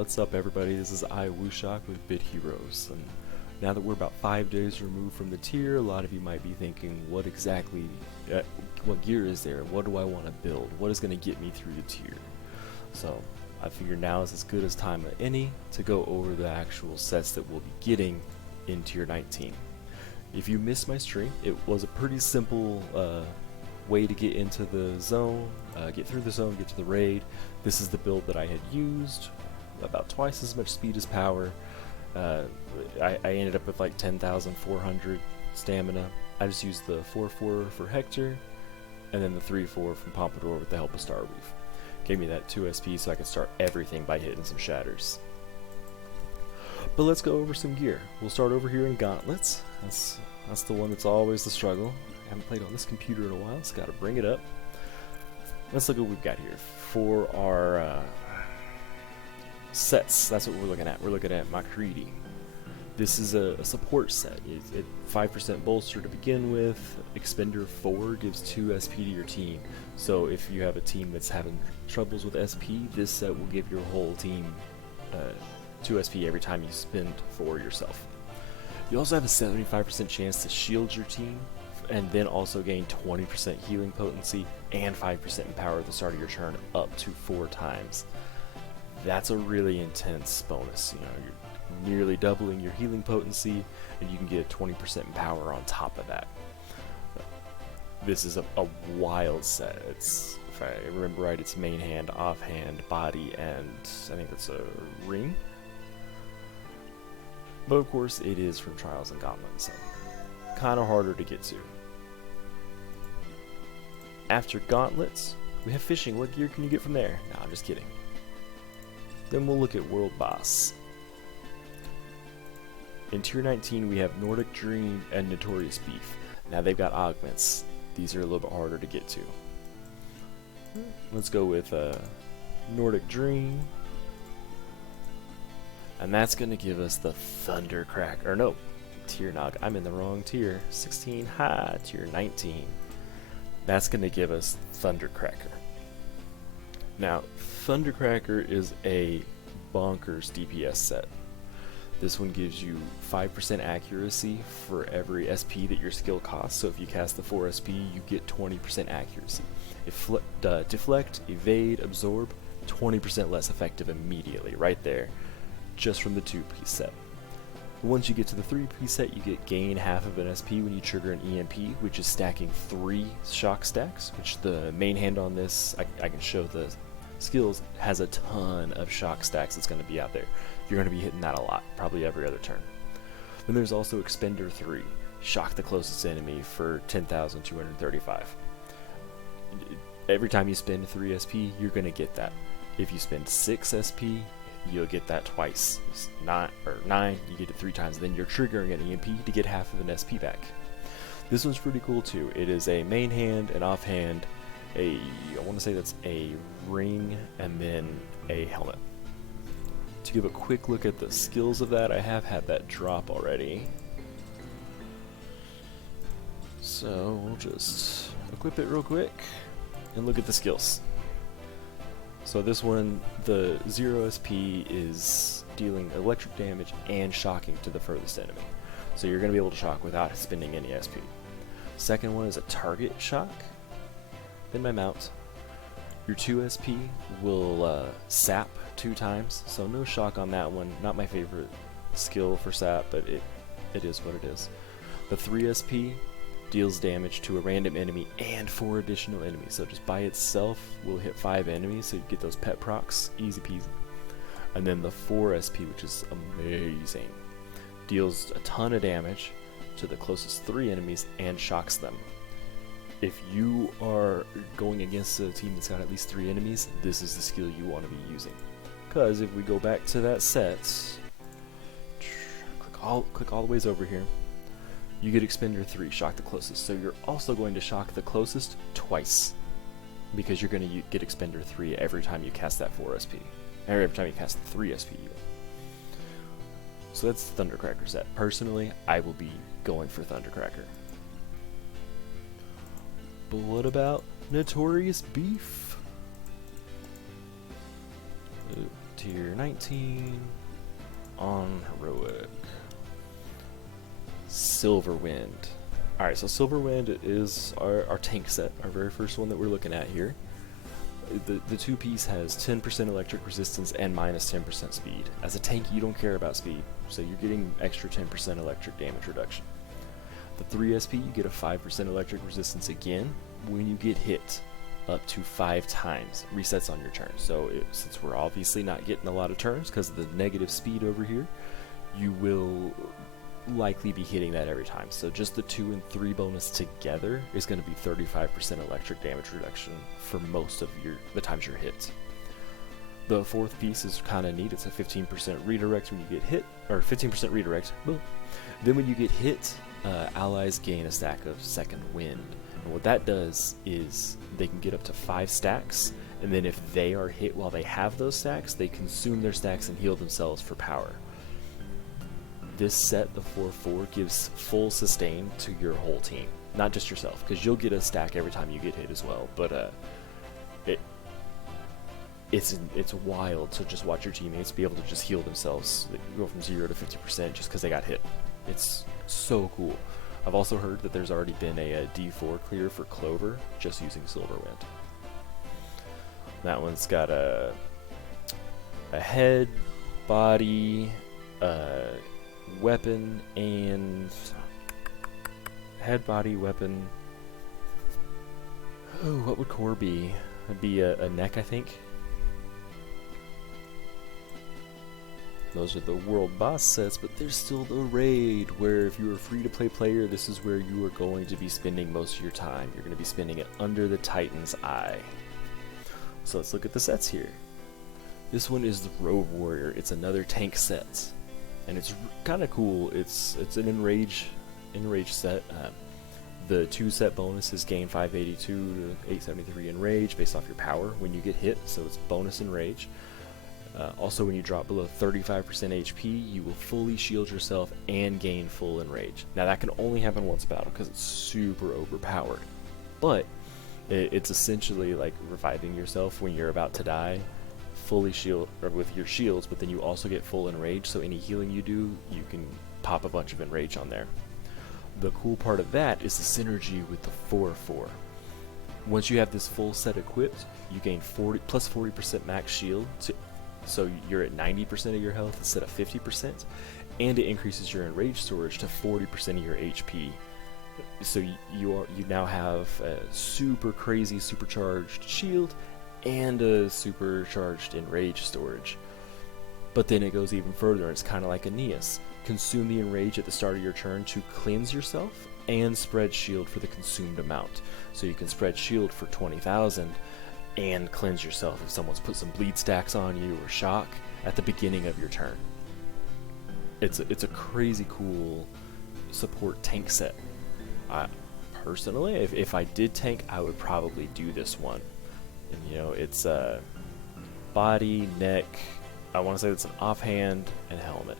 What's up, everybody? This is Wushok with Bit Heroes, and now that we're about 5 days removed from the tier, a lot of you might be thinking, what exactly, what gear is there? What do I want to build? What is going to get me through the tier? So I figure now is as good as time as any to go over the actual sets that we'll be getting in tier 19. If you missed my stream, it was a pretty simple way to get into the zone, get through the zone, get to the raid. This is the build that I had used, about twice as much speed as power. I ended up with like 10,400 stamina. I just used the 4-4 for Hector, and then the 3-4 from Pompadour with the help of Starweave. Gave me that 2 SP so I could start everything by hitting some shatters. But let's go over some gear. We'll start over here in Gauntlets. That's the one that's always the struggle. I haven't played on this computer in a while, so gotta bring it up. Let's look at what we've got here. For our sets, that's what we're looking at. We're looking at Macready. This is a support set. It's 5% bolster to begin with. Expender 4 gives 2 SP to your team. So if you have a team that's having troubles with SP, this set will give your whole team 2 SP every time you spend 4 yourself. You also have a 75% chance to shield your team, and then also gain 20% healing potency and 5% in power at the start of your turn, up to 4 times. That's a really intense bonus. You know, you're nearly doubling your healing potency, and you can get 20% in power on top of that. This is a wild set. It's, if I remember right, it's main hand, off hand, body, and I think it's a ring. But of course, it is from Trials and Gauntlets, so kind of harder to get to. After Gauntlets, we have fishing. What gear can you get from there? No, I'm just kidding. Then we'll look at World Boss. In Tier 19, we have Nordic Dream and Notorious Beef. Now they've got augments. These are a little bit harder to get to. Let's go with Nordic Dream. And that's going to give us the Thundercracker. Or no, Tier Nog. I'm in the wrong tier. 16 high, Tier 19. That's going to give us Thundercracker. Now, Thundercracker is a bonkers DPS set. This one gives you 5% accuracy for every SP that your skill costs. So if you cast the 4 SP, you get 20% accuracy. Deflect, evade, absorb, 20% less effective immediately, right there, just from the 2-piece set. Once you get to the 3-piece set, you get gain half of an SP when you trigger an EMP, which is stacking 3 shock stacks, which the main hand on this, I can show the skills, has a ton of shock stacks that's going to be out there. You're going to be hitting that a lot, probably every other turn. Then there's also Expender 3, shock the closest enemy for 10,235. Every time you spend 3 SP, you're going to get that. If you spend 6 SP, you'll get that twice. It's 9, you get it 3 times, then you're triggering an EMP to get half of an SP back. This one's pretty cool too. It is a main hand, an off hand, I want to say that's a ring, and then a helmet. To give a quick look at the skills of that, I have had that drop already. So we'll just equip it real quick and look at the skills. So this one, the 0 SP is dealing electric damage and shocking to the furthest enemy. So you're going to be able to shock without spending any SP. Second one is a target shock. Then my mount. Your 2 SP will sap 2 times, so no shock on that one. Not my favorite skill for sap, but it is what it is. The 3 SP deals damage to a random enemy and 4 additional enemies, so just by itself will hit 5 enemies, so you get those pet procs, easy peasy. And then the 4 SP, which is amazing, deals a ton of damage to the closest 3 enemies and shocks them. If you are going against a team that's got at least 3 enemies, this is the skill you want to be using. Because if we go back to that set, click all the ways over here, you get Expender 3, shock the closest. So you're also going to shock the closest twice, because you're going to get Expender 3 every time you cast that 4 SP. Or every time you cast the 3 SP. So that's the Thundercracker set. Personally, I will be going for Thundercracker. But what about Notorious Beef? tier 19 on heroic. Silverwind. Alright, so Silverwind is our tank set, our very first one that we're looking at here. The two-piece has 10% electric resistance and minus 10% speed. As a tank, you don't care about speed, so you're getting extra 10% electric damage reduction. The 3 SP, you get a 5% electric resistance again when you get hit, up to 5 times. Resets on your turn. So since we're obviously not getting a lot of turns because of the negative speed over here, you will likely be hitting that every time. So just the 2 and 3 bonus together is going to be 35% electric damage reduction for most of the times you're hit. The 4th piece is kind of neat. It's a 15% redirect when you get hit, or 15% redirect. Boom. Then when you get hit, allies gain a stack of second wind. And what that does is they can get up to 5 stacks, and then if they are hit while they have those stacks, they consume their stacks and heal themselves for power. This set, the 4/4, gives full sustain to your whole team, not just yourself, because you'll get a stack every time you get hit as well. But it's wild to just watch your teammates be able to just heal themselves, go from 0 to 50% just because they got hit. It's so cool. I've also heard that there's already been a D4 clear for Clover just using Silverwind. That one's got a head, body, weapon, and head, body, weapon. Oh, what would core be? It'd be a neck, I think. Those are the world boss sets, but there's still the raid, where if you're a free-to-play player, this is where you are going to be spending most of your time. You're going to be spending it under the Titan's eye. So let's look at the sets here. This one is the Road Warrior. It's another tank set, and it's kind of cool. It's an enrage set. The 2 set bonuses gain 582 to 873 enrage based off your power when you get hit, so it's bonus enrage. Also, when you drop below 35% HP, you will fully shield yourself and gain full enrage. Now, that can only happen once a battle because it's super overpowered. But it's essentially like reviving yourself when you're about to die, fully shield or with your shields. But then you also get full enrage, so any healing you do, you can pop a bunch of enrage on there. The cool part of that is the synergy with the 4/4. Once you have this full set equipped, you gain 40% max shield so you're at 90% of your health instead of 50%, and it increases your enrage storage to 40% of your HP. So you now have a super crazy supercharged shield and a supercharged enrage storage. But then it goes even further. It's kind of like Aeneas. Consume the enrage at the start of your turn to cleanse yourself, and spread shield for the consumed amount. So you can spread shield for 20,000 and cleanse yourself if someone's put some bleed stacks on you or shock at the beginning of your turn. It's a crazy cool support tank set. Personally, if I did tank, I would probably do this one. And you know, it's body, neck, I want to say it's an offhand and helmet.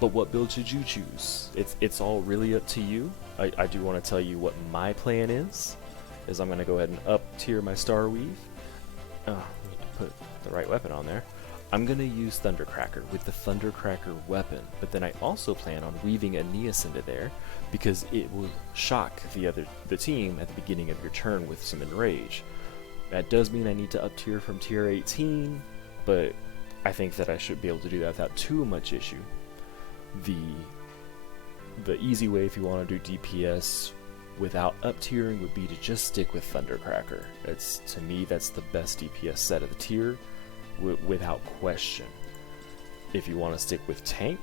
But what build should you choose? It's all really up to you. I do want to tell you what my plan is I'm going to go ahead and up tier my Star Weave. Need to put the right weapon on there. I'm going to use Thundercracker with the Thundercracker weapon, but then I also plan on weaving Aeneas into there because it will shock the team at the beginning of your turn with some enrage. That does mean I need to up tier from tier 18, but I think that I should be able to do that without too much issue. The easy way, if you want to do DPS without up tiering, would be to just stick with Thundercracker. To me, that's the best DPS set of the tier, without question. If you want to stick with tank,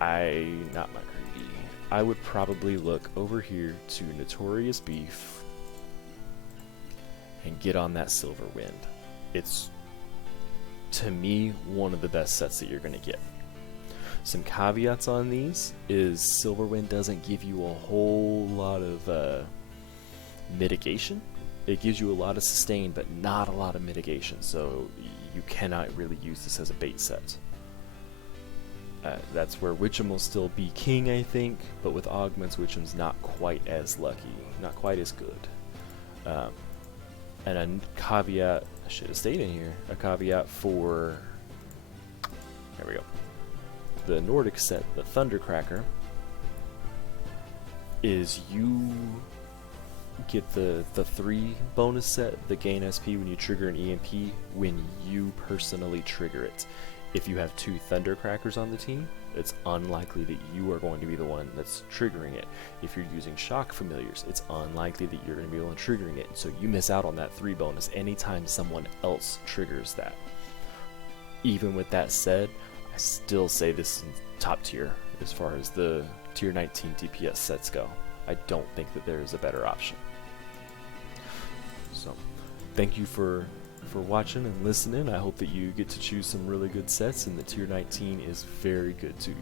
not Macready, I would probably look over here to Notorious Beef and get on that Silverwind. It's, to me, one of the best sets that you're going to get. Some caveats on these is Silverwind doesn't give you a whole lot of mitigation. It gives you a lot of sustain, but not a lot of mitigation, so you cannot really use this as a bait set. That's where Witcham will still be king, I think, but with augments, Witcham's not quite as lucky, not quite as good. And a caveat, I should have stayed in here. A caveat for, there we go, the Nordic set, the Thundercracker, is you get the 3 bonus set, the gain SP when you trigger an EMP when you personally trigger it. If you have 2 Thundercrackers on the team, it's unlikely that you are going to be the one that's triggering it. If you're using shock familiars, it's unlikely that you're going to be the one triggering it. So you miss out on that 3 bonus anytime someone else triggers that. Even with that said, I still say this is top tier as far as the tier 19 DPS sets go. I don't think that there is a better option. So, thank you for watching and listening. I hope that you get to choose some really good sets, and the tier 19 is very good to you.